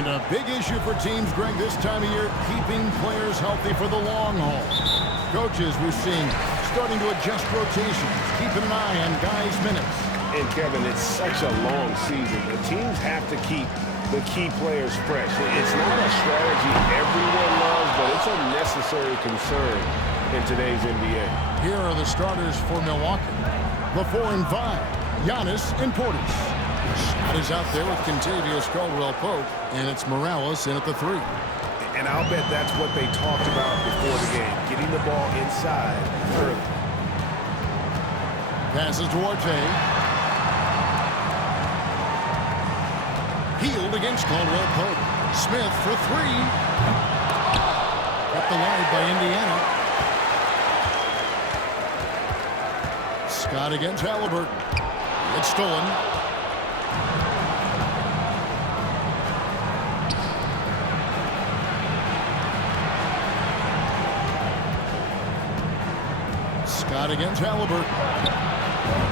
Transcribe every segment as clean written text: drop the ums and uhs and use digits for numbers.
And a big issue for teams, Greg, this time of year, keeping players healthy for the long haul. Coaches, we're seeing, starting to adjust rotations, keeping an eye on guys' minutes. And, Kevin, it's such a long season. The teams have to keep the key players fresh. It's not a strategy everyone loves, but it's a necessary concern in today's NBA. Here are the starters for Milwaukee. The 4 and 5, Giannis and Portis. Shot is out there with Kentavious Caldwell-Pope, and it's Morales in at the 3. And I'll bet that's what they talked about before the game, getting the ball inside early. Passes to Arte. Healed against Caldwell-Pope. Smith for 3. Got the line by Indiana. Scott against Halliburton. It's stolen. Scott against Halliburton.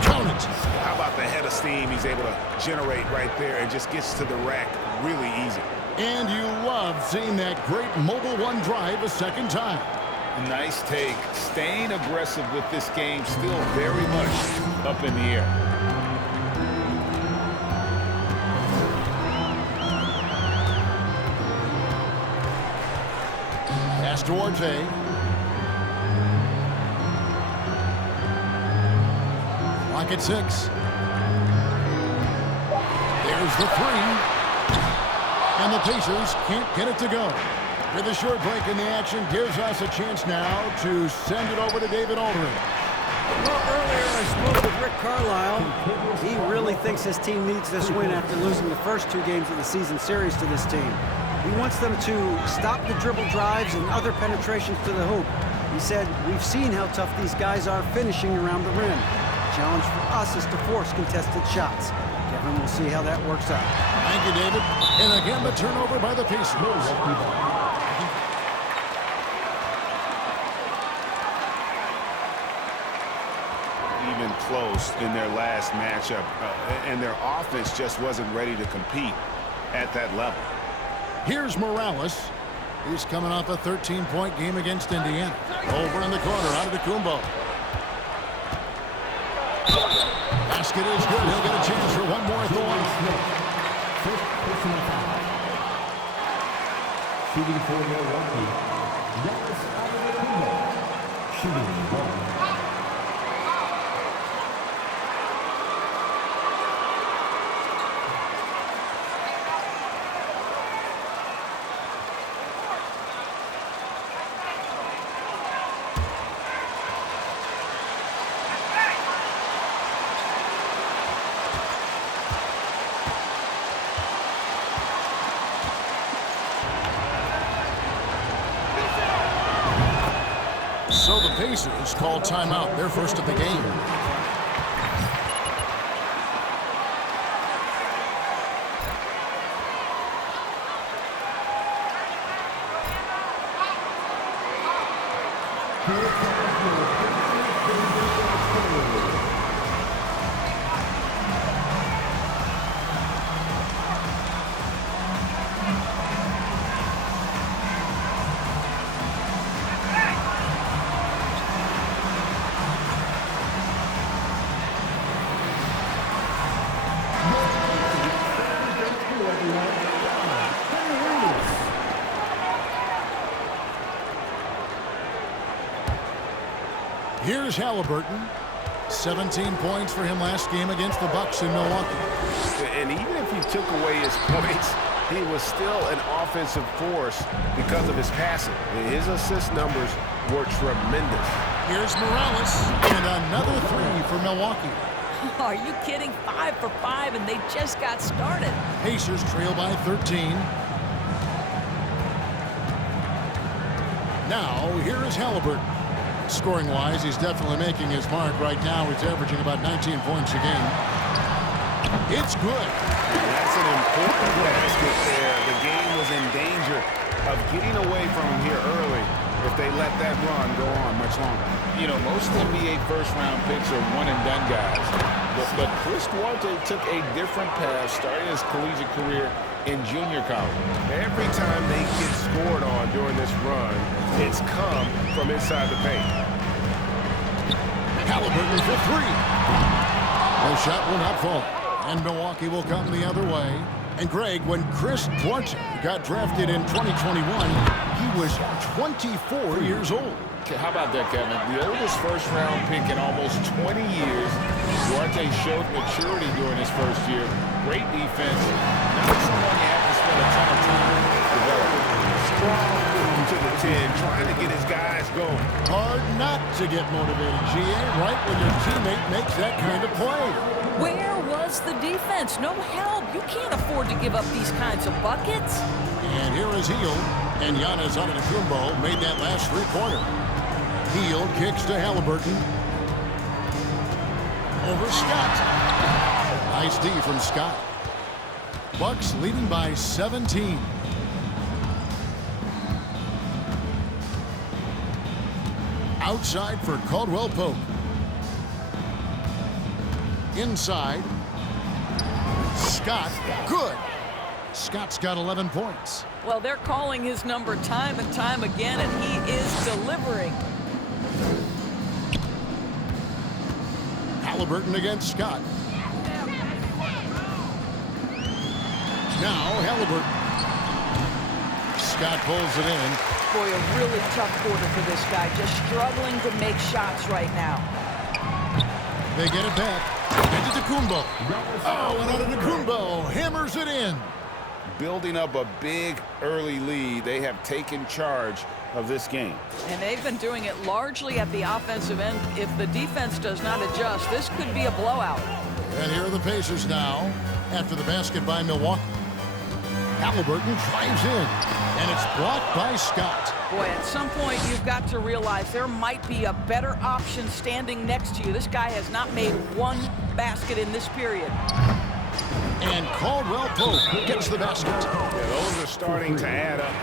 Count it. How about the head of steam he's able to generate right there and just gets to the rack really easy. And you love seeing that great mobile one drive a second time. Nice take. Staying aggressive with this game, still very much up in the air. Pass to Arte. Clock at 6. There's the 3. And the Pacers can't get it to go. With a short break in the action, gives us a chance now to send it over to David Aldridge. Well, earlier I spoke with Rick Carlisle. He really thinks his team needs this win after losing the first 2 games of the season series to this team. He wants them to stop the dribble drives and other penetrations to the hoop. He said, we've seen how tough these guys are finishing around the rim. The challenge for us is to force contested shots. Kevin, we'll see how that works out. Thank you, David. And again, the turnover by the Pacers. Even close in their last matchup, and their offense just wasn't ready to compete at that level. Here's Morales. He's coming off a 13-point game against Indiana. Over in the corner, out of the Kumbo. Basket is good. He'll get a chance for one more at the line. Shooting for Milwaukee, Giannis shooting 1. So the Pacers call timeout, their first of the game. Here's Halliburton. 17 points for him last game against the Bucks in Milwaukee. And even if he took away his points, he was still an offensive force because of his passing. His assist numbers were tremendous. Here's Morales, and another 3 for Milwaukee. Are you kidding? 5 for 5, and they just got started. Pacers trail by 13. Now, here is Halliburton. Scoring-wise, he's definitely making his mark right now. He's averaging about 19 points a game. It's good. That's an important basket there. The game was in danger of getting away from him here early if they let that run go on much longer. You know, most NBA first-round picks are one-and-done guys. But Chris Duarte took a different path, starting his collegiate career in junior college. Every time they get scored on during this run, it's come from inside the paint. Halliburton for three. The shot will not fall. And Milwaukee will come the other way. And Greg, when Chris Duarte got drafted in 2021, he was 24 years old. How about that, Kevin? The oldest first-round pick in almost 20 years. Duarte showed maturity during his first year. Great defense. Not someone you have to spend a ton of time developing. Strong to the 10, trying to get his guys going. Hard not to get motivated, GA, right when your teammate makes that kind of play. Where was the defense? No help. You can't afford to give up these kinds of buckets. And here is Hield. And Giannis Antetokounmpo made that last three-pointer. Hield kicks to Halliburton. Over Scott. Nice D from Scott. Bucks leading by 17. Outside for Caldwell Pope. Inside. Scott, good. Scott's got 11 points. Well, they're calling his number time and time again, and he is delivering. Halliburton against Scott. Now Halliburton. Scott pulls it in. Boy, a really tough quarter for this guy. Just struggling to make shots right now. They get it back. Antetokounmpo. Oh, and Antetokounmpo hammers it in. Building up a big early lead, they have taken charge of this game. And they've been doing it largely at the offensive end. If the defense does not adjust, this could be a blowout. And here are the Pacers now after the basket by Milwaukee. Halliburton drives in, and it's blocked by Scott. Boy, at some point, you've got to realize there might be a better option standing next to you. This guy has not made one basket in this period. And Caldwell Pope gets the basket. Yeah, those are starting to add up.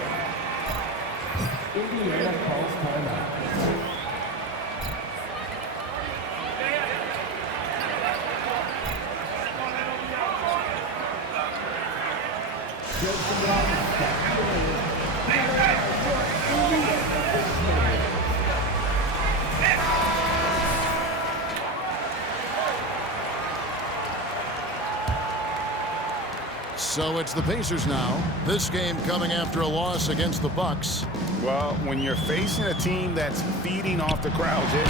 Indiana calls timeout. So it's the Pacers now. This game coming after a loss against the Bucks. Well, when you're facing a team that's feeding off the crowd's energy,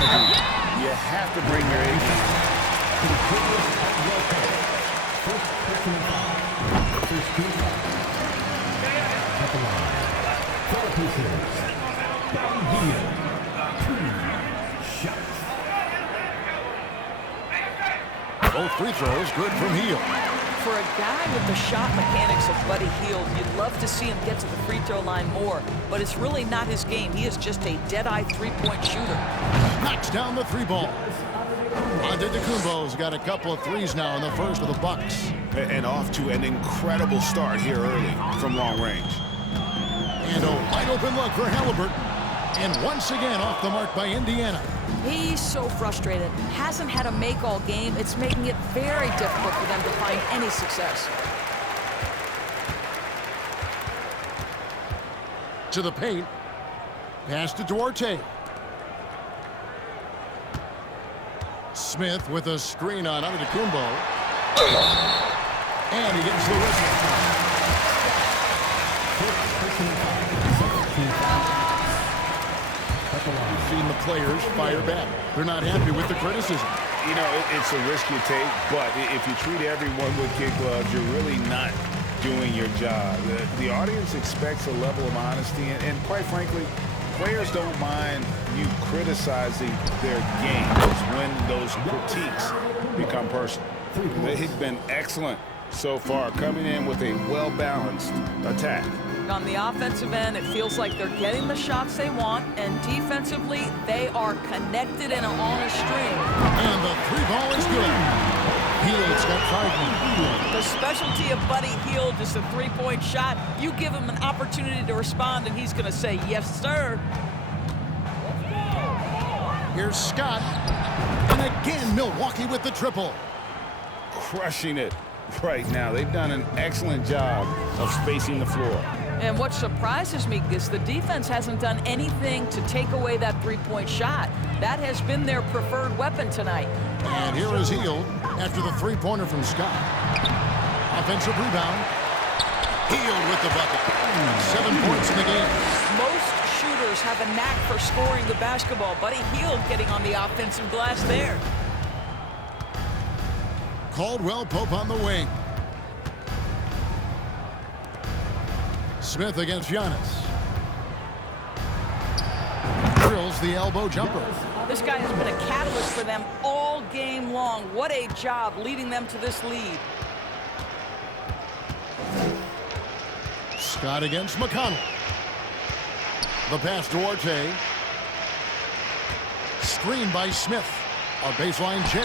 you have to bring your A Both free throws good from Hield. For a guy with the shot mechanics of Buddy Hield, you'd love to see him get to the free throw line more, but it's really not his game. He is just a dead-eye three-point shooter. Knocks down the three ball. Antetokounmpo's got a couple of threes now in the first of the Bucks. And off to an incredible start here early from long range. And a wide open look for Halliburton. And once again off the mark by Indiana. He's so frustrated. Hasn't had a make all game. It's making it very difficult for them to find any success. To the paint. Pass to Duarte. Smith with a screen on Antetokounmpo. And he gets the whistle. You've seen the players fire back. They're not happy with the criticism. You know, it's a risk you take, but if you treat everyone with kid gloves, you're really not doing your job. The audience expects a level of honesty, and quite frankly, players don't mind you criticizing their games when those critiques become personal. They've been excellent so far, coming in with a well-balanced attack. On the offensive end, it feels like they're getting the shots they want, and defensively, they are connected and on a string. And the three ball is good. Hield's got 5 now. The specialty of Buddy Hield is a three-point shot. You give him an opportunity to respond, and he's going to say, yes, sir. Here's Scott. And again, Milwaukee with the triple. Crushing it right now. They've done an excellent job of spacing the floor. And what surprises me is the defense hasn't done anything to take away that three-point shot. That has been their preferred weapon tonight. And here is Hield after the three-pointer from Scott. Offensive rebound. Hield with the bucket. 7 points in the game. Most shooters have a knack for scoring the basketball. Buddy Hield getting on the offensive glass there. Caldwell Pope on the wing. Smith against Giannis. Drills the elbow jumper. This guy has been a catalyst for them all game long. What a job leading them to this lead. Scott against McConnell. The pass to Duarte. Screen by Smith. A baseline J.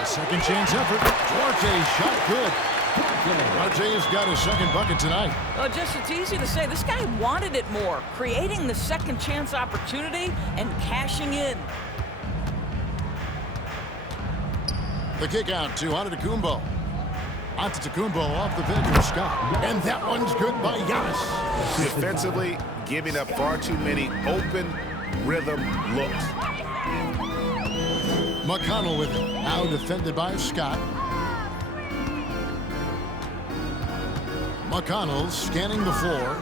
A second chance effort. Duarte shot good. Duarte has got his second bucket tonight. Well, it's easy to say. This guy wanted it more. Creating the second chance opportunity and cashing in. The kick out to Antetokounmpo. Antetokounmpo off the bench for Scott. And that one's good by Giannis. Defensively, giving up far too many open rhythm looks. McConnell with it. Now defended by Scott. McConnell scanning the floor.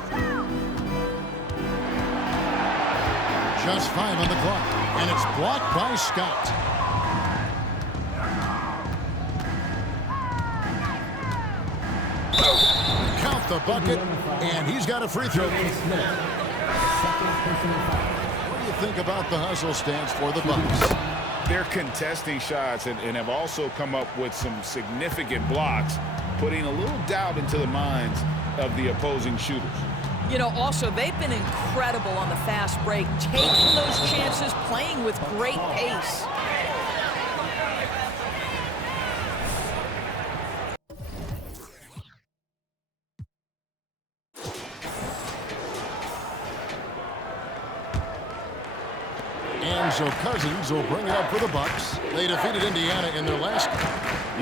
Just 5 on the clock. And it's blocked by Scott. Count the bucket, and he's got a free throw. What do you think about the hustle stance for the Bucks? They're contesting shots and have also come up with some significant blocks, putting a little doubt into the minds of the opposing shooters. You know, also, they've been incredible on the fast break, taking those chances, playing with great pace. And so Cousins will bring it up for the Bucks. They defeated Indiana in their last game.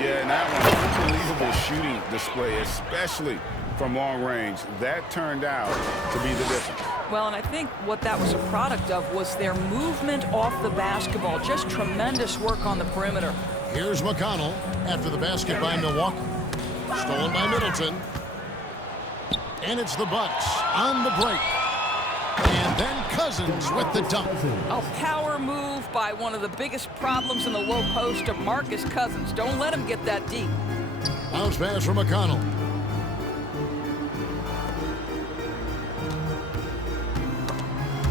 Yeah, and that was an unbelievable shooting display, especially from long range. That turned out to be the difference. Well, and I think what that was a product of was their movement off the basketball. Just tremendous work on the perimeter. Here's McConnell after the basket by Milwaukee. Stolen by Middleton. And it's the Bucks on the break. And then Cousins with the dunk. A power move by one of the biggest problems in the low post of Marcus Cousins. Don't let him get that deep. Bounce pass from McConnell.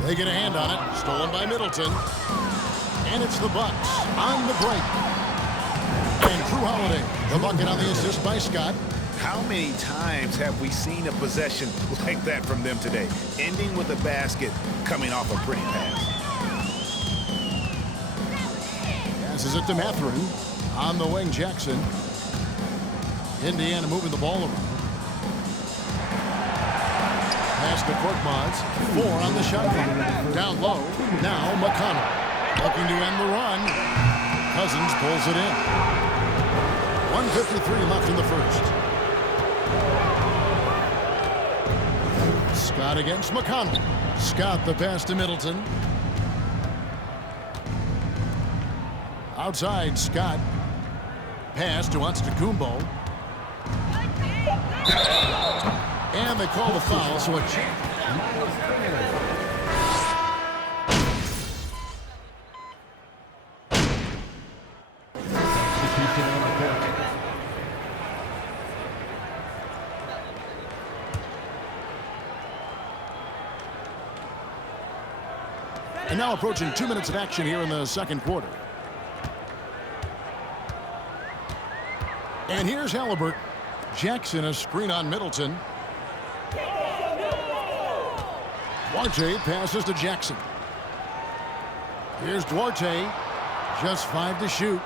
They get a hand on it. Stolen by Middleton. And it's the Bucks on the break. And Drew Holiday, the bucket on the assist by Scott. How many times have we seen a possession like that from them today, ending with a basket coming off a pretty pass? Passes it to Mathurin. On the wing, Jackson. Indiana moving the ball around. Pass to Korkmaz. 4 on the shot clock. Down low. Now McConnell. Looking to end the run. Cousins pulls it in. 1:53 left in the first. Scott against McConnell. Scott the pass to Middleton. Outside, Scott. Pass to Antetokounmpo. And they call the foul, so a chance. And now approaching 2 minutes of action here in the second quarter. And here's Halliburton. Jackson a screen on Middleton. Duarte passes to Jackson. Here's Duarte. Just 5 to shoot.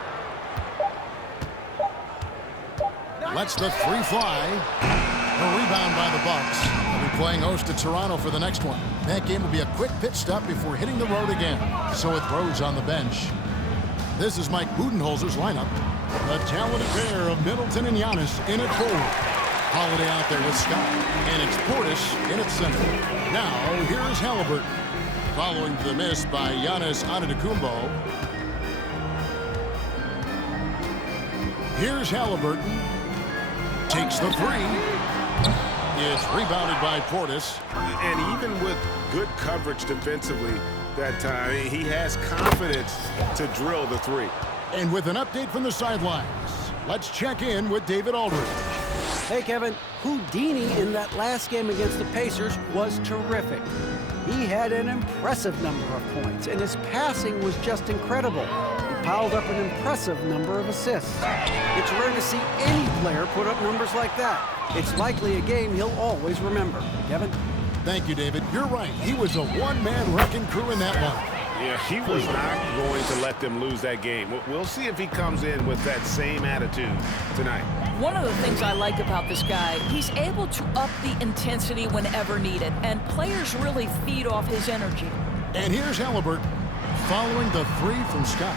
Lets the 3 fly. A rebound by the Bucks. They'll be playing host to Toronto for the next one. That game will be a quick pit stop before hitting the road again. So with Rhodes on the bench. This is Mike Budenholzer's lineup. The talented pair of Middleton and Giannis in at forward. Holiday out there with Scott, and it's Portis in at center. Now, here's Halliburton. Following the miss by Giannis Antetokounmpo. Here's Halliburton. Takes the three. It's rebounded by Portis. And even with good coverage defensively that time, he has confidence to drill the three. And with an update from the sidelines, let's check in with David Aldridge. Hey, Kevin. Houdini in that last game against the Pacers was terrific. He had an impressive number of points, and his passing was just incredible. He piled up an impressive number of assists. It's rare to see any player put up numbers like that. It's likely a game he'll always remember. Kevin? Thank you, David. You're right. He was a one-man wrecking crew in that one. Yeah, he was not going to let them lose that game. We'll see if he comes in with that same attitude tonight. One of the things I like about this guy, he's able to up the intensity whenever needed, and players really feed off his energy. And here's Halliburton following the three from Scott.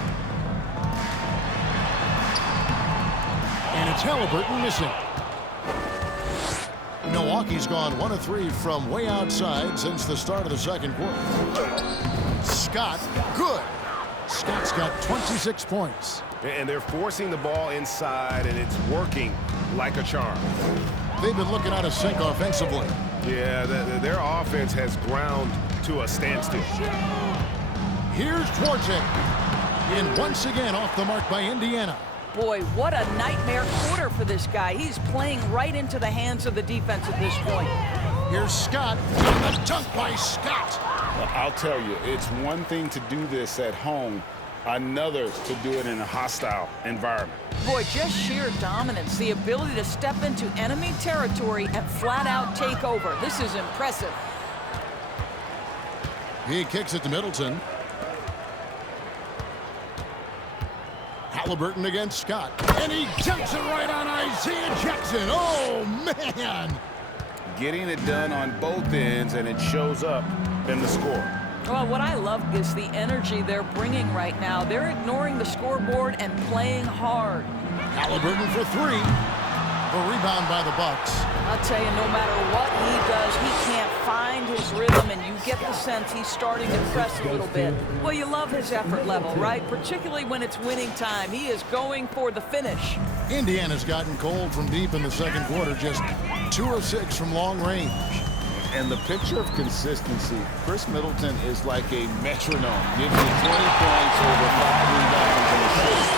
And it's Halliburton missing. Milwaukee's gone 1 of 3 from way outside since the start of the second quarter. Scott, good. Scott's got 26 points. And they're forcing the ball inside, and it's working like a charm. They've been looking out of sync offensively. Yeah, their offense has ground to a standstill. Here's Duarte. And once again off the mark by Indiana. Boy, what a nightmare quarter for this guy. He's playing right into the hands of the defense at this point. Here's Scott. And the dunk by Scott. I'll tell you, it's one thing to do this at home, another to do it in a hostile environment. Boy, just sheer dominance, the ability to step into enemy territory and flat out take over. This is impressive. He kicks it to Middleton. Halliburton against Scott. And he jumps it right on Isaiah Jackson. Oh, man. Getting it done on both ends, and it shows up in the score. Well, what I love is the energy they're bringing right now. They're ignoring the scoreboard and playing hard. Halliburton for three. The rebound by the Bucks. I'll tell you, no matter what he does, he can't find his rhythm, and you get the sense he's starting to press a little bit. Well, you love his effort level, right? Particularly when it's winning time. He is going for the finish. Indiana's gotten cold from deep in the second quarter, just 2 of 6 from long range. And the picture of consistency, Chris Middleton is like a metronome, giving you 20 points over 5 rebounds and assists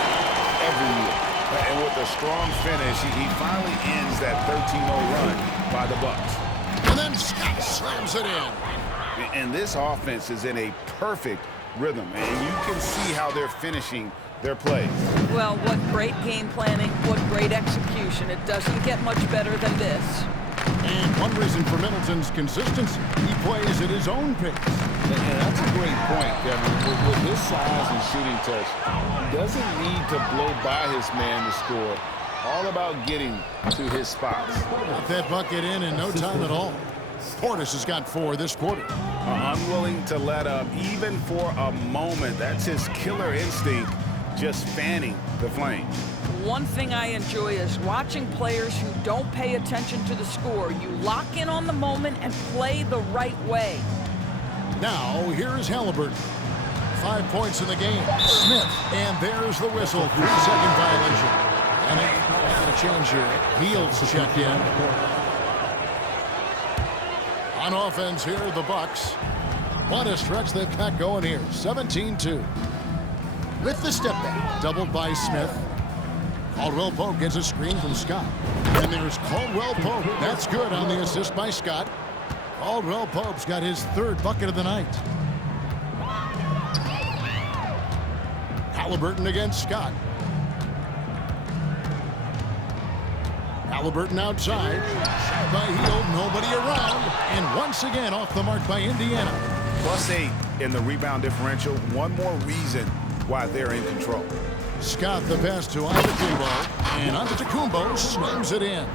every year. And with a strong finish, he finally ends that 13-0 run by the Bucks. And then Scott slams it in. And this offense is in a perfect rhythm, and you can see how they're finishing their plays. Well, what great game planning, what great execution. It doesn't get much better than this. And one reason for Middleton's consistency, he plays at his own pace. And that's a great point, Kevin. With his size and shooting touch, he doesn't need to blow by his man to score. All about getting to his spots. Got that bucket in no time at all. Portis has got 4 this quarter. Unwilling to let up, even for a moment. That's his killer instinct, just fanning the flame. One thing I enjoy is watching players who don't pay attention to the score. You lock in on the moment and play the right way. Now, here's Halliburton. 5 points in the game. Smith, and there's the whistle. 3-second violation. And a change here. Heels checked in. On offense here, the Bucks. What a stretch they've got going here. 17-2. With the step back, doubled by Smith. Caldwell Pope gets a screen from Scott. And there's Caldwell Pope. That's good on the assist by Scott. Caldwell Pope's got his 3rd bucket of the night. Halliburton against Scott. Halliburton outside. Shot by Hield. Nobody around. And once again off the mark by Indiana. +8 in the rebound differential. One more reason why they're in control. Scott the pass to Antetokounmpo. And Antetokounmpo slams it in.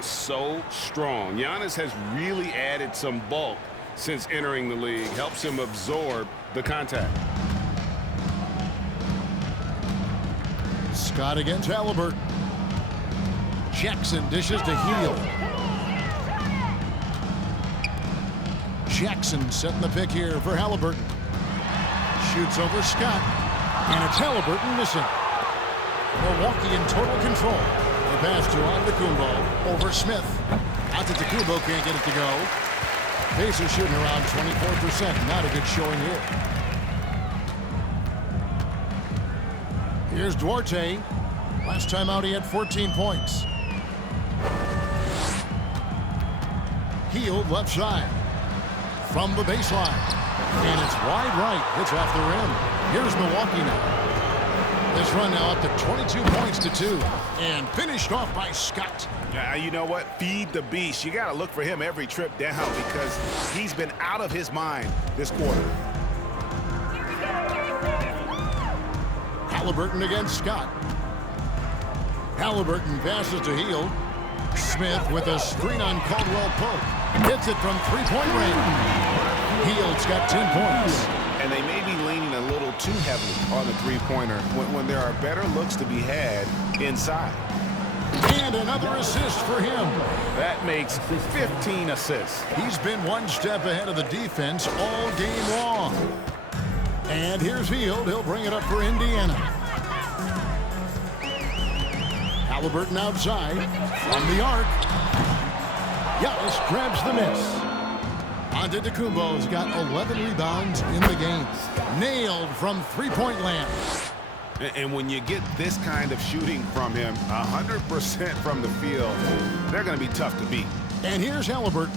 So strong. Giannis has really added some bulk since entering the league. Helps him absorb the contact. Scott against Halliburton. Jackson dishes to Heel. Jackson setting the pick here for Halliburton. Shoots over Scott. And it's Halliburton missing. Milwaukee in total control. The pass to Antetokounmpo over Smith. Antetokounmpo can't get it to go. Pacers shooting around 24%. Not a good showing here. Here's Duarte. Last time out he had 14 points. Healed left side. From the baseline. And it's wide right. Hits off the rim. Here's Milwaukee now. This run now up to 22 points to 2. And finished off by Scott. You know what? Feed the beast. You got to look for him every trip down because he's been out of his mind this quarter. Halliburton against Scott. Halliburton passes to Hield. Smith with a screen on Caldwell Pope. Hits it from three-point range. Hield's got 10 points. And they may be leaning a little too heavily on the three-pointer when there are better looks to be had inside. And another assist for him. That makes 15 assists. He's been one step ahead of the defense all game long. And here's Hield. He'll bring it up for Indiana. Halliburton outside from the arc. Giannis grabs the miss. Antetokounmpo's got 11 rebounds in the game. Nailed from three-point land. And when you get this kind of shooting from him, 100% from the field, they're going to be tough to beat. And here's Halliburton.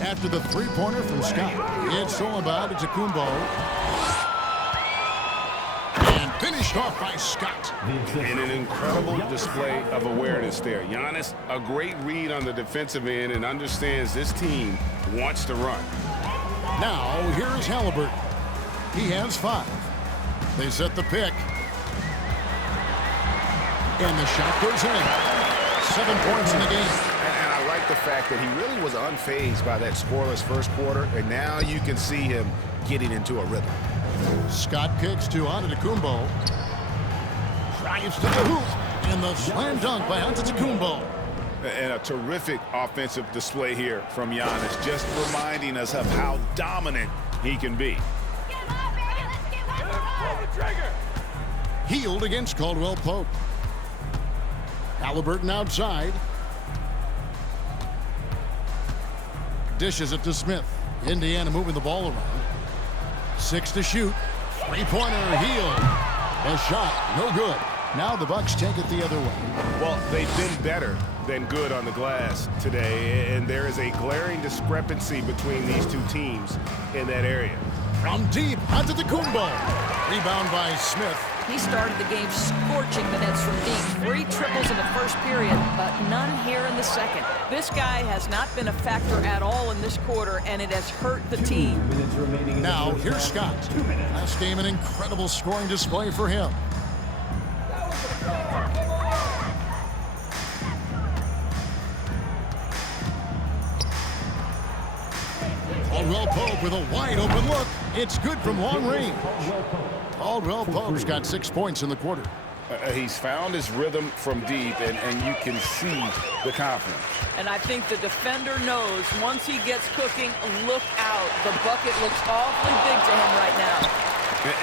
After the three-pointer from Scott, it's all about Antetokounmpo. And finished off by Scott. And an incredible display of awareness there. Giannis, a great read on the defensive end and understands this team wants to run. Now, here's Halliburton. He has 5. They set the pick. And the shot goes in. 7 points in the game. And I like the fact that he really was unfazed by that scoreless first quarter, and now you can see him getting into a rhythm. Scott kicks to Antetokounmpo. Drives to the hoop. And the slam dunk by Antetokounmpo. And a terrific offensive display here from Giannis, just reminding us of how dominant he can be. Hield against Caldwell Pope. Halliburton outside. Dishes it to Smith. Indiana moving the ball around. 6 to shoot. Three-pointer, Hield. A shot, no good. Now the Bucks take it the other way. Well, they've been better than good on the glass today, and there is a glaring discrepancy between these two teams in that area. From deep, Antetokounmpo. Rebound by Smith. He started the game scorching the nets from deep. 3 triples in the first period, but none here in the second. This guy has not been a factor at all in this quarter, and it has hurt the team. Now, here's Scott. Last game, an incredible scoring display for him. Caldwell Pope with a wide open look. It's good from long range. Caldwell Pope's got 6 points in the quarter. He's found his rhythm from deep, and you can see the confidence. And I think the defender knows once he gets cooking, look out. The bucket looks awfully big to him right now.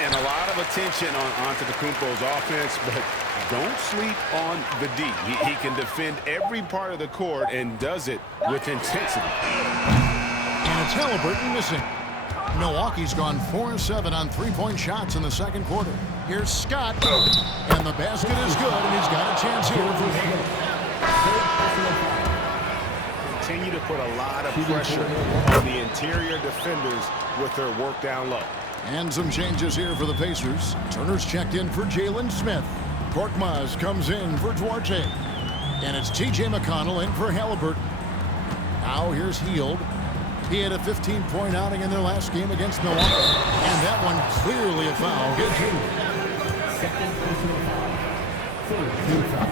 And a lot of attention on Antetokounmpo's offense, but don't sleep on the D. He can defend every part of the court and does it with intensity. And it's Halliburton missing. Milwaukee's gone 4-7 on three-point shots in the second quarter. Here's Scott, and the basket is good, and he's got a chance here. Continue to put a lot of pressure on the interior defenders with their work down low. And some changes here for the Pacers. Turner's checked in for Jalen Smith. Korkmaz comes in for Duarte. And it's T.J. McConnell in for Halliburton. Now here's Hield. He had a 15-point outing in their last game against Milwaukee. And that one clearly a foul. Second personal foul. Third team foul.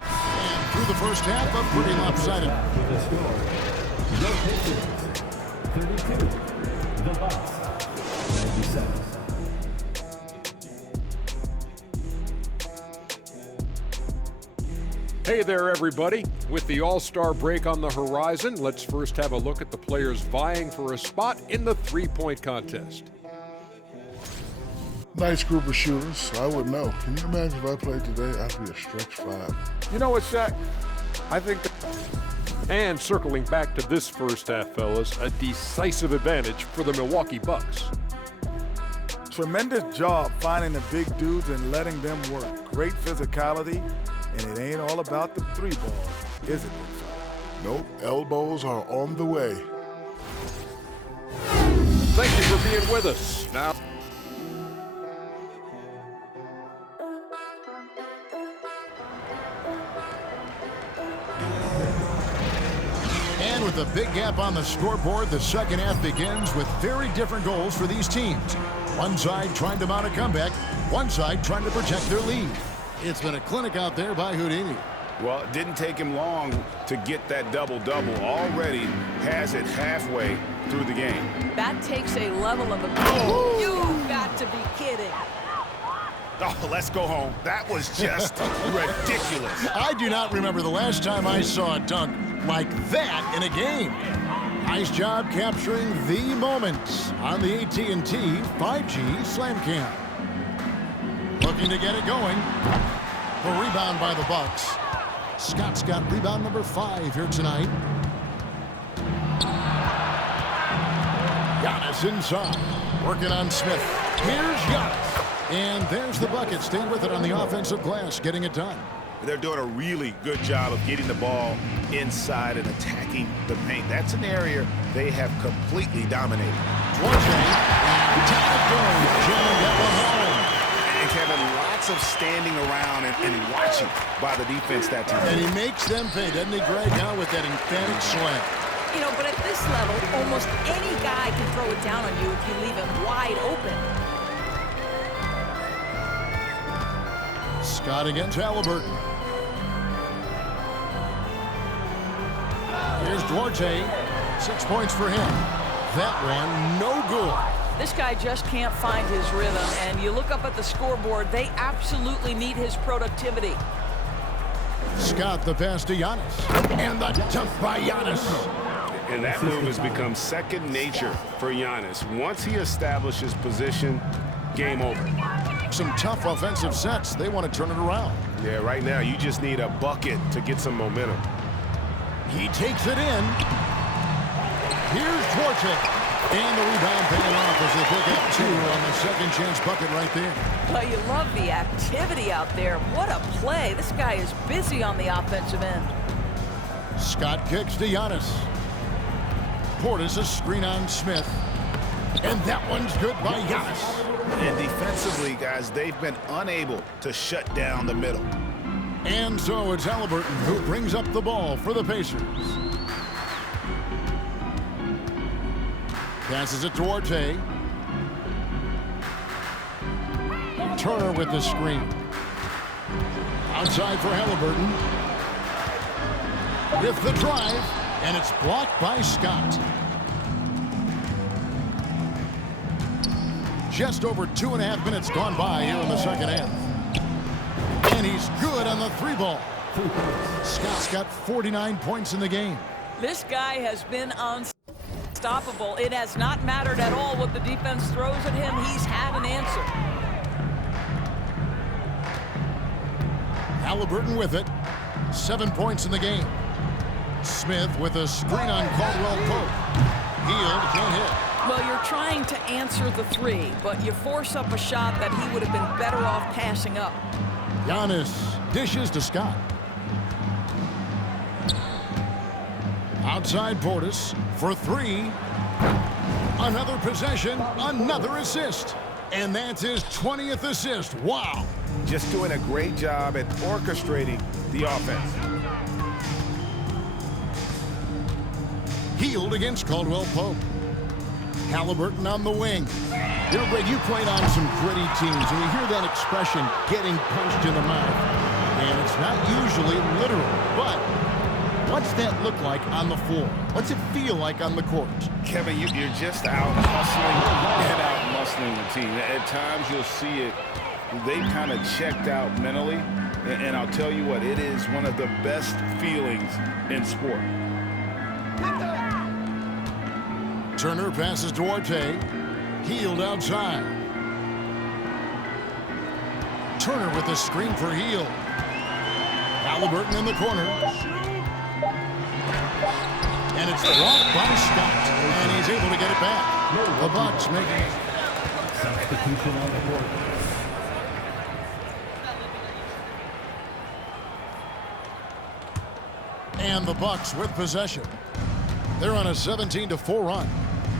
And through the first half, a pretty lopsided. The score, the Pacers, 32. The Bucks. 90 seconds. Hey there, everybody. With the All-Star break on the horizon, let's first have a look at the players vying for a spot in the three-point contest. Nice group of shooters, so I would know. Can you imagine if I played today? I'd be a stretch five. You know what, Shaq? I think and circling back to this first half, fellas, a decisive advantage for the Milwaukee Bucks. Tremendous job finding the big dudes and letting them work. Great physicality, and it ain't all about the three ball, is it? Nope, elbows are on the way. Thank you for being with us. Now, And with a big gap on the scoreboard, the second half begins with very different goals for these teams. One side trying to mount a comeback, one side trying to protect their lead. It's been a clinic out there by Houdini. Well, it didn't take him long to get that double-double. Already has it halfway through the game. That takes a level of ability. You've got to be kidding. Oh, let's go home. That was just ridiculous. I do not remember the last time I saw a dunk like that in a game. Nice job capturing the moments on the AT&T 5G Slam Cam. Looking to get it going. The rebound by the Bucks. Scott's got rebound number 5 here tonight. Giannis inside. Working on Smith. Here's Giannis. And there's the bucket. Staying with it on the offensive glass, getting it done. They're doing a really good job of getting the ball inside and attacking the paint. That's an area they have completely dominated. Dwarte. And top it goes. Jamming that one home. And Kevin, lots of standing around and watching by the defense that time. And he makes them pay, doesn't he, Greg? Now with that emphatic slam. You know, but at this level, almost any guy can throw it down on you if you leave him wide open. Scott against Halliburton. Here's Duarte. 6 points for him. That one, no good. This guy just can't find his rhythm, and you look up at the scoreboard, they absolutely need his productivity. Scott the pass to Giannis. And the dunk by Giannis. And that move has become second nature for Giannis. Once he establishes position, game over. Some tough offensive sets. They want to turn it around. Yeah, right now you just need a bucket to get some momentum. He takes it in. Here's Duarte. And the rebound paying off as they pick up 2 on the second chance bucket right there. Well, you love the activity out there. What a play. This guy is busy on the offensive end. Scott kicks to Giannis. Portis a screen on Smith. And that one's good by Giannis. And defensively, guys, they've been unable to shut down the middle. And so it's Halliburton who brings up the ball for the Pacers. Passes it to Duarte. Turner with the screen. Outside for Halliburton. With the drive, and it's blocked by Scott. Just over 2.5 minutes gone by here in the second half. And he's good on the 3 ball. Scott's got 49 points in the game. This guy has been unstoppable. It has not mattered at all what the defense throws at him. He's had an answer. Halliburton with it. 7 points in the game. Smith with a screen on Caldwell Pope. Healed, can't hit. Well, you're trying to answer the 3, but you force up a shot that he would have been better off passing up. Giannis dishes to Scott. Outside Portis for 3. Another possession, another assist. And that's his 20th assist. Wow. Just doing a great job at orchestrating the offense. Healed against Caldwell Pope. Halliburton on the wing. You know, Greg, you played on some gritty teams, and you hear that expression, getting punched in the mouth. And it's not usually literal, but what's that look like on the floor? What's it feel like on the court? Kevin, you're just out hustling wrestling the team. At times you'll see it, they kind of checked out mentally. And I'll tell you what, it is one of the best feelings in sport. Turner passes Duarte. Healed outside. Turner with the screen for Heald. Halliburton in the corner. And it's blocked by Scott. And he's able to get it back. The Bucks making it. Substitution on the board. And the Bucks with possession. They're on a 17-4 run.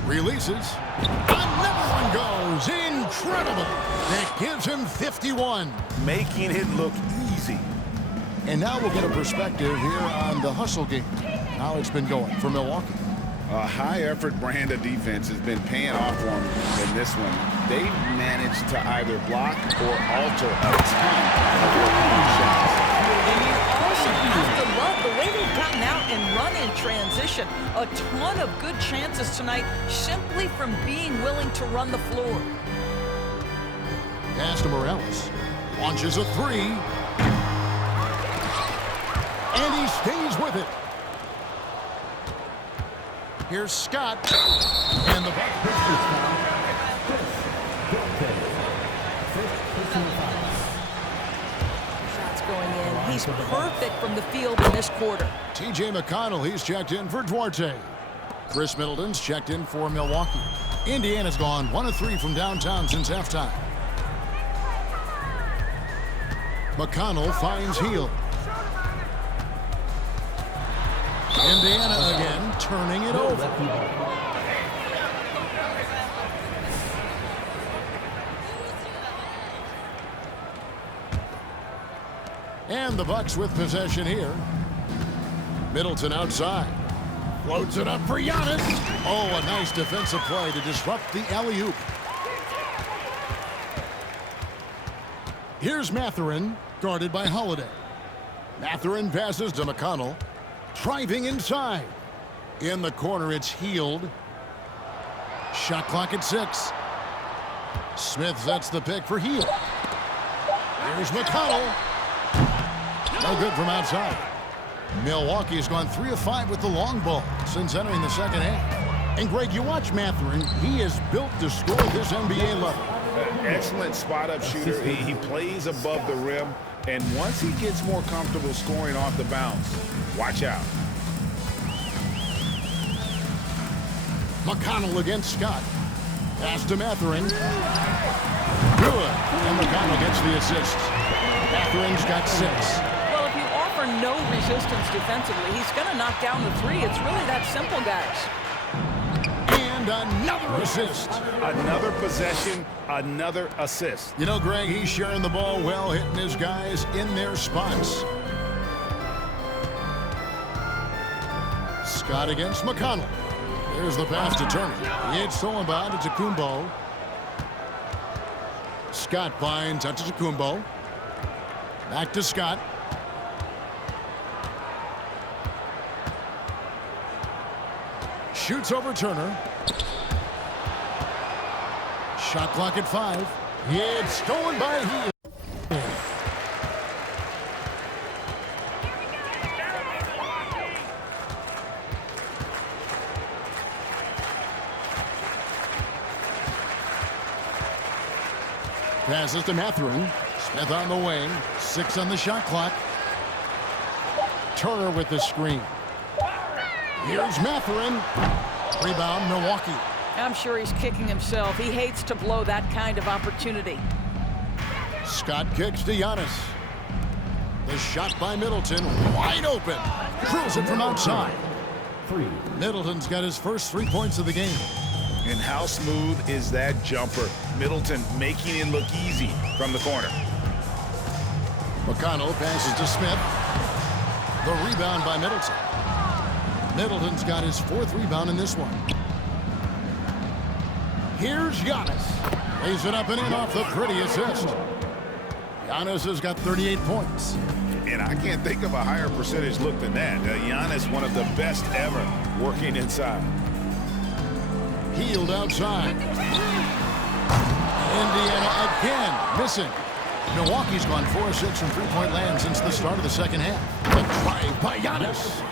Releases. Another one goes. Incredible. That gives him 51. Making it look easy. And now we'll get a perspective here on the hustle game. How it's been going for Milwaukee. A high-effort brand of defense has been paying off for them in this one. They've managed to either block or alter a ton of their own shots. And you also have to love the way they've gotten out and run in transition. A ton of good chances tonight simply from being willing to run the floor. Pass to Morales. Launches a three. And he stays with it. Here's Scott. And the Shots going in. He's perfect from the field in this quarter. T.J. McConnell, he's checked in for Duarte. Chris Middleton's checked in for Milwaukee. Indiana's gone 1 of 3 from downtown since halftime. McConnell finds Heald. Indiana again, turning it over. And the Bucks with possession here. Middleton outside. Floats it up for Giannis. Oh, a nice defensive play to disrupt the alley-oop. Here's Mathurin, guarded by Holiday. Mathurin passes to McConnell. Driving inside. In the corner, it's Heald. Shot clock at 6. Smith sets the pick for Heald. Here's McConnell. No good from outside. Milwaukee's gone 3 of 5 with the long ball since entering the second half. And Greg, you watch Mathurin. He is built to score at this NBA level. Excellent spot-up shooter. He plays above the rim. And once he gets more comfortable scoring off the bounce, watch out. McConnell against Scott. Pass to Mathurin. Good. And McConnell gets the assist. Mathurin's got 6. Well, if you offer no resistance defensively, he's going to knock down the 3. It's really that simple, guys. And another assist. Another possession, another assist. You know, Greg, he's sharing the ball well, hitting his guys in their spots. Scott against McConnell. There's the pass to Turner. It's stolen by Antetokounmpo. Scott finds Antetokounmpo. Back to Scott. Shoots over Turner. Shot clock at 5. It's stolen by Heald. Passes to Mathurin. Smith on the wing. 6 on the shot clock. Turner with the screen. Here's Mathurin. Rebound, Milwaukee. I'm sure he's kicking himself. He hates to blow that kind of opportunity. Scott kicks to Giannis. The shot by Middleton, wide open. Drills it from outside. 3. Middleton's got his first 3 points of the game. And how smooth is that jumper? Middleton making it look easy from the corner. McConnell passes to Smith. The rebound by Middleton. Middleton's got his 4th rebound in this one. Here's Giannis. Lays it up and in off the pretty assist. Giannis has got 38 points. And I can't think of a higher percentage look than that. Giannis, one of the best ever working inside. Heald outside. Indiana again missing. Milwaukee's gone 4-6 from three-point land since the start of the second half. The drive by Giannis.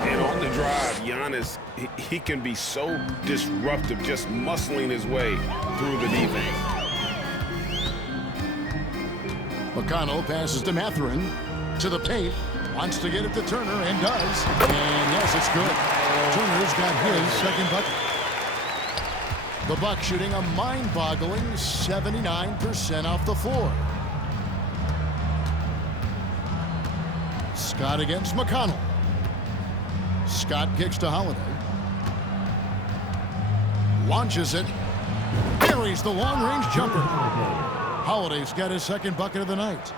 And on the drive, Giannis, he can be so disruptive, just muscling his way through the defense. McConnell passes to Mathurin. To the paint. Wants to get it to Turner and does. And yes, it's good. Turner's got his second bucket. The Bucks shooting a mind-boggling 79% off the floor. Scott against McConnell. Scott kicks to Holiday. Launches it. Buries the long-range jumper. Holiday's got his second bucket of the night.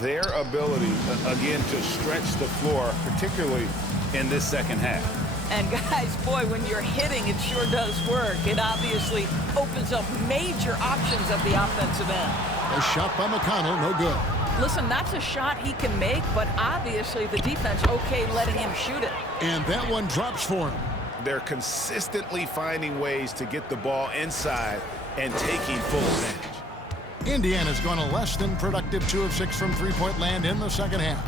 Their ability, again, to stretch the floor, particularly in this second half. And guys, boy, when you're hitting, it sure does work. It obviously opens up major options at the offensive end. A shot by McConnell, no good. Listen, that's a shot he can make, but obviously the defense okay letting him shoot it. And that one drops for him. They're consistently finding ways to get the ball inside and taking full advantage. Indiana's gone a less than productive 2 of 6 from three-point land in the second half.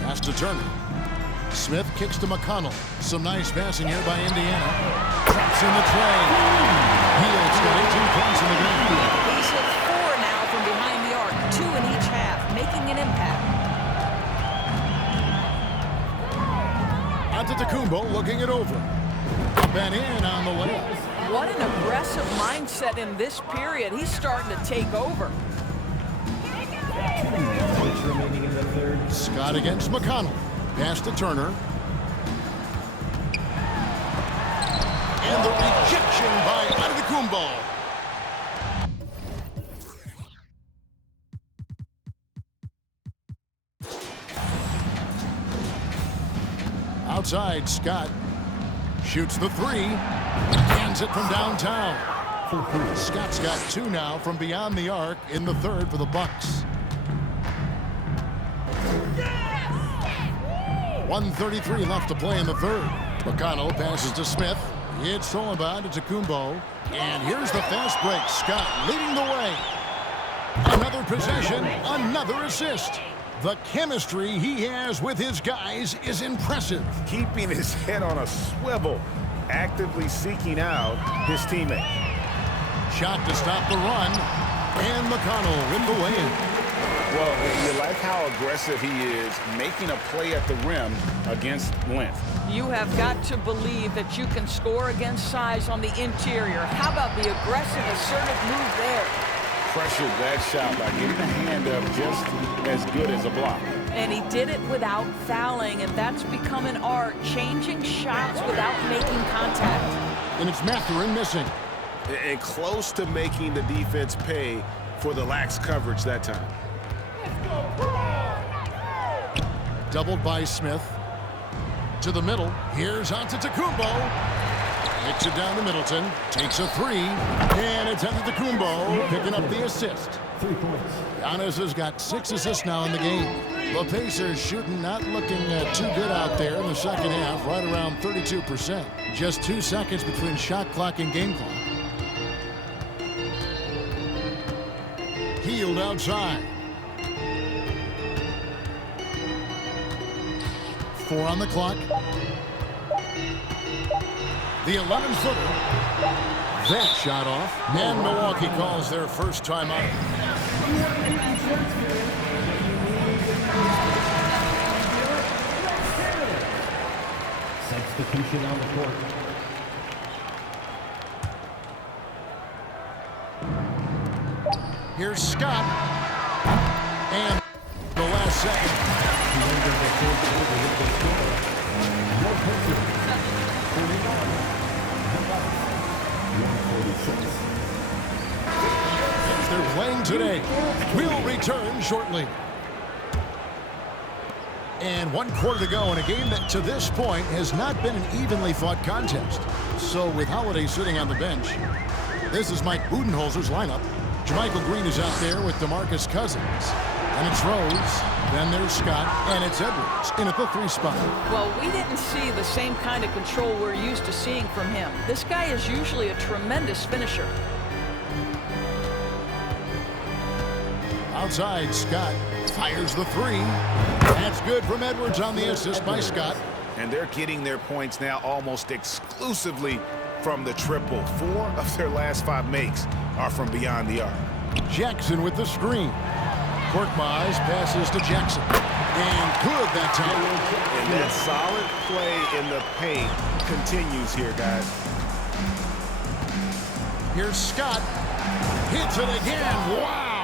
Pass to Turner. Smith kicks to McConnell. Some nice passing here by Indiana. Drops in the tray. Heald's got 18 points in the game. He's hit 4 now from behind the arc, 2 in each half, making an impact. Antetokounmpo looking it over. Up and in on the layup. What an aggressive mindset in this period. He's starting to take over. Remaining in the third. Scott against McConnell. Pass to Turner. And the rejection by Antetokounmpo. Outside, Scott shoots the three. Hands it from downtown. Scott's got 2 now from beyond the arc in the third for the Bucks. 1:33 left to play in the third. McConnell passes to Smith. It's stolen by Antetokounmpo. And here's the fast break. Scott leading the way. Another possession, another assist. The chemistry he has with his guys is impressive. Keeping his head on a swivel, actively seeking out his teammate. Shot to stop the run. And McConnell in the lay-in. Well, you like how aggressive he is, making a play at the rim against length. You have got to believe that you can score against size on the interior. How about the aggressive, assertive move there? Pressured that shot by getting a hand up just as good as a block. And he did it without fouling, and that's become an art, changing shots without making contact. And it's Mathurin missing. And close to making the defense pay for the lax coverage that time. Doubled by Smith. To the middle. Here's Antetokounmpo. Kicks it down to Middleton. Takes a 3. And it's Antetokounmpo picking up the assist. 3 points. Giannis has got 6 assists now in the game. The Pacers shooting not looking too good out there in the second half. Right around 32%. Just 2 seconds between shot clock and game clock. Hield outside. 4 on the clock. The 11-footer. That shot off. And Milwaukee calls their first timeout. Substitution on the court. Here's Scott. And the last second. As they're playing today, we'll return shortly. And 1 quarter to go in a game that to this point has not been an evenly fought contest. So with Holiday sitting on the bench, this is Mike Budenholzer's lineup. Jermichael Green is out there with DeMarcus Cousins. And it's Rose. Then there's Scott, and it's Edwards in at the 3 spot. Well, we didn't see the same kind of control we're used to seeing from him. This guy is usually a tremendous finisher. Outside, Scott fires the 3. That's good from Edwards on the assist by Scott. And they're getting their points now almost exclusively from the triple. 4 of their last 5 makes are from beyond the arc. Jackson with the screen. Korkmaz passes to Jackson. And good that time. And that solid play in the paint continues here, guys. Here's Scott. Hits it again. Wow.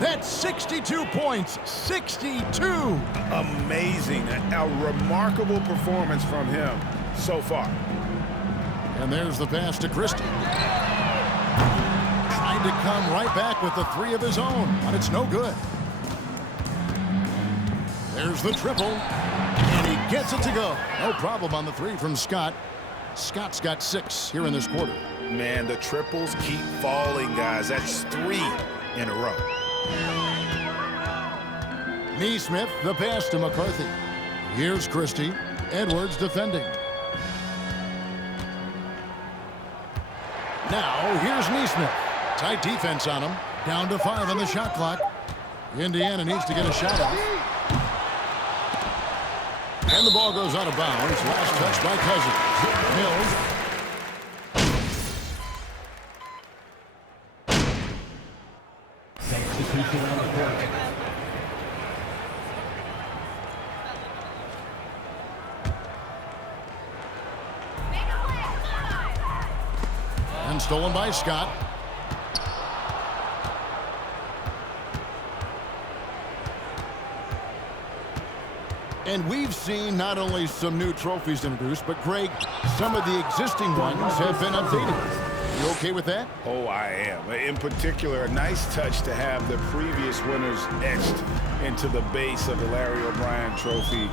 That's 62 points. 62. Amazing. A remarkable performance from him so far. And there's the pass to Christie. Trying to come right back with the 3 of his own, but it's no good. There's the triple, and he gets it to go. No problem on the 3 from Scott. Scott's got 6 here in this quarter. Man, the triples keep falling, guys. That's 3 in a row. Neesmith, the pass to McCarthy. Here's Christie. Edwards defending. Now, here's Neesmith. Tight defense on him. Down to 5 on the shot clock. Indiana needs to get a shot off. And the ball goes out of bounds. Last touch by Cousins. Mills. Substitution on the court. And stolen by Scott. And we've seen not only some new trophies introduced, but Greg, some of the existing ones have been updated. You okay with that? Oh, I am. In particular, a nice touch to have the previous winners etched into the base of the Larry O'Brien trophy.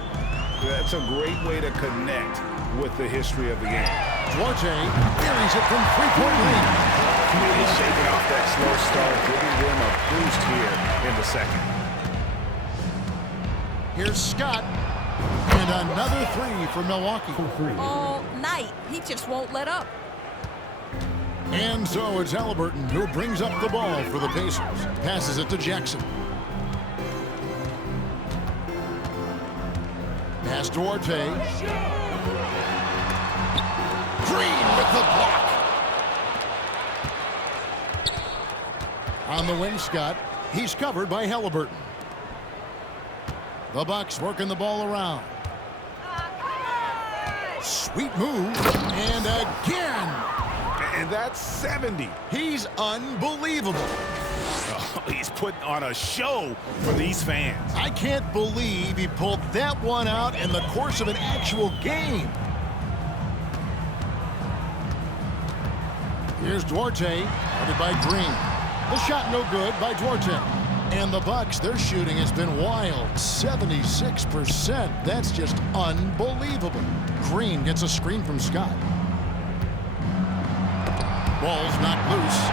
That's a great way to connect with the history of the game. Duarte buries it from 3-point range. Really shaking off that slow start, giving them a boost here in the second. Here's Scott. And another 3 for Milwaukee. All night. He just won't let up. And so it's Halliburton who brings up the ball for the Pacers. Passes it to Jackson. Pass to Duarte. Green with the block. On the wing, Scott. He's covered by Halliburton. The Bucks working the ball around. Sweet move. And again. And that's 70. He's unbelievable. Oh, he's putting on a show for these fans. I can't believe he pulled that one out in the course of an actual game. Here's Duarte, guarded by Green. The shot no good by Duarte. And the Bucks, their shooting has been wild. 76%. That's just unbelievable. Green gets a screen from Scott. Ball's knocked loose.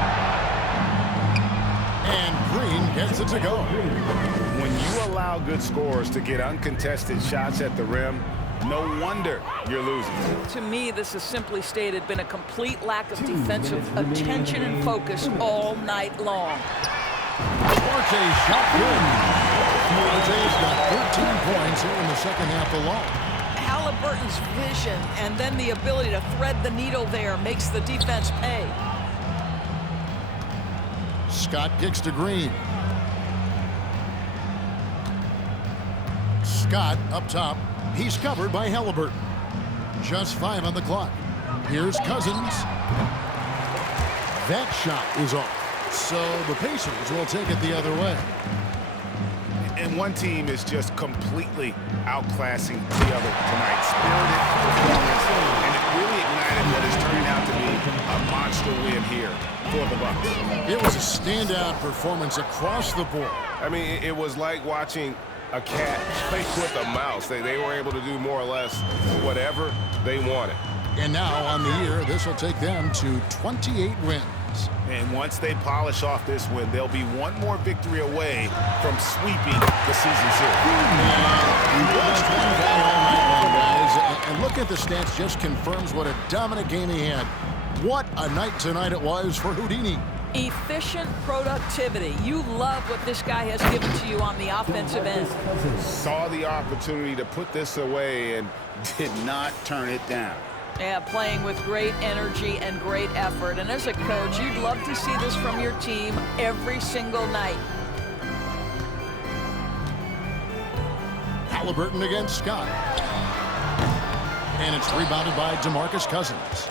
And Green gets it to go. When you allow good scorers to get uncontested shots at the rim, no wonder you're losing. To me, this has simply stated been a complete lack of defensive attention and focus all night long. Duarte shot good. Duarte's got 13 points here in the second half alone. Halliburton's vision and then the ability to thread the needle there makes the defense pay. Scott kicks to Green. Scott up top. He's covered by Halliburton. Just 5 on the clock. Here's Cousins. That shot is off. So the Pacers will take it the other way. And one team is just completely outclassing the other tonight. Spirited performance, and it really ignited what is turning out to be a monster win here for the Bucks. It was a standout performance across the board. I mean, it was like watching a cat play with a mouse. They were able to do more or less whatever they wanted. And now on the year, this will take them to 28 wins. Cousins. And once they polish off this win, they'll be one more victory away from sweeping the season series. We watched one guy all night long, guys, and look at the stats, just confirms what a dominant game he had. What a night tonight it was for Houdini. Efficient productivity. You love what this guy has given to you on the offensive end. Saw the opportunity to put this away and did not turn it down. Yeah, playing with great energy and great effort. And as a coach, you'd love to see this from your team every single night. Halliburton against Scott. And it's rebounded by DeMarcus Cousins.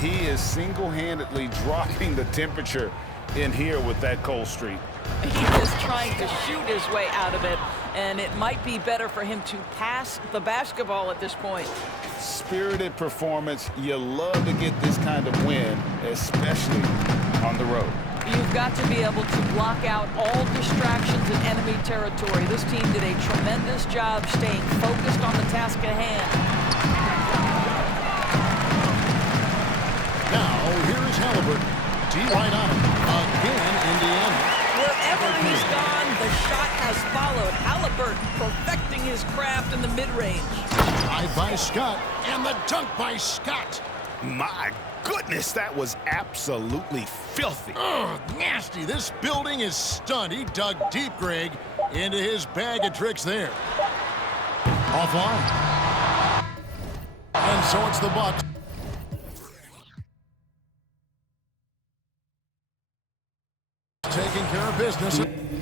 He is single-handedly dropping the temperature in here with that cold streak. He is trying to shoot his way out of it, and it might be better for him to pass the basketball at this point. Spirited performance. You love to get this kind of win, especially on the road. You've got to be able to block out all distractions in enemy territory. This team did a tremendous job staying focused on the task at hand. Now, here is Halliburton. D-right on him. Again, Indiana. Wherever he's gone, the shot has followed. Halliburton perfecting his craft in the mid-range. Drive by Scott, and the dunk by Scott. My goodness, that was absolutely filthy. Ugh, nasty. This building is stunned. He dug deep, Greg, into his bag of tricks there. Offline. And so it's the Bucks. Taking care of business.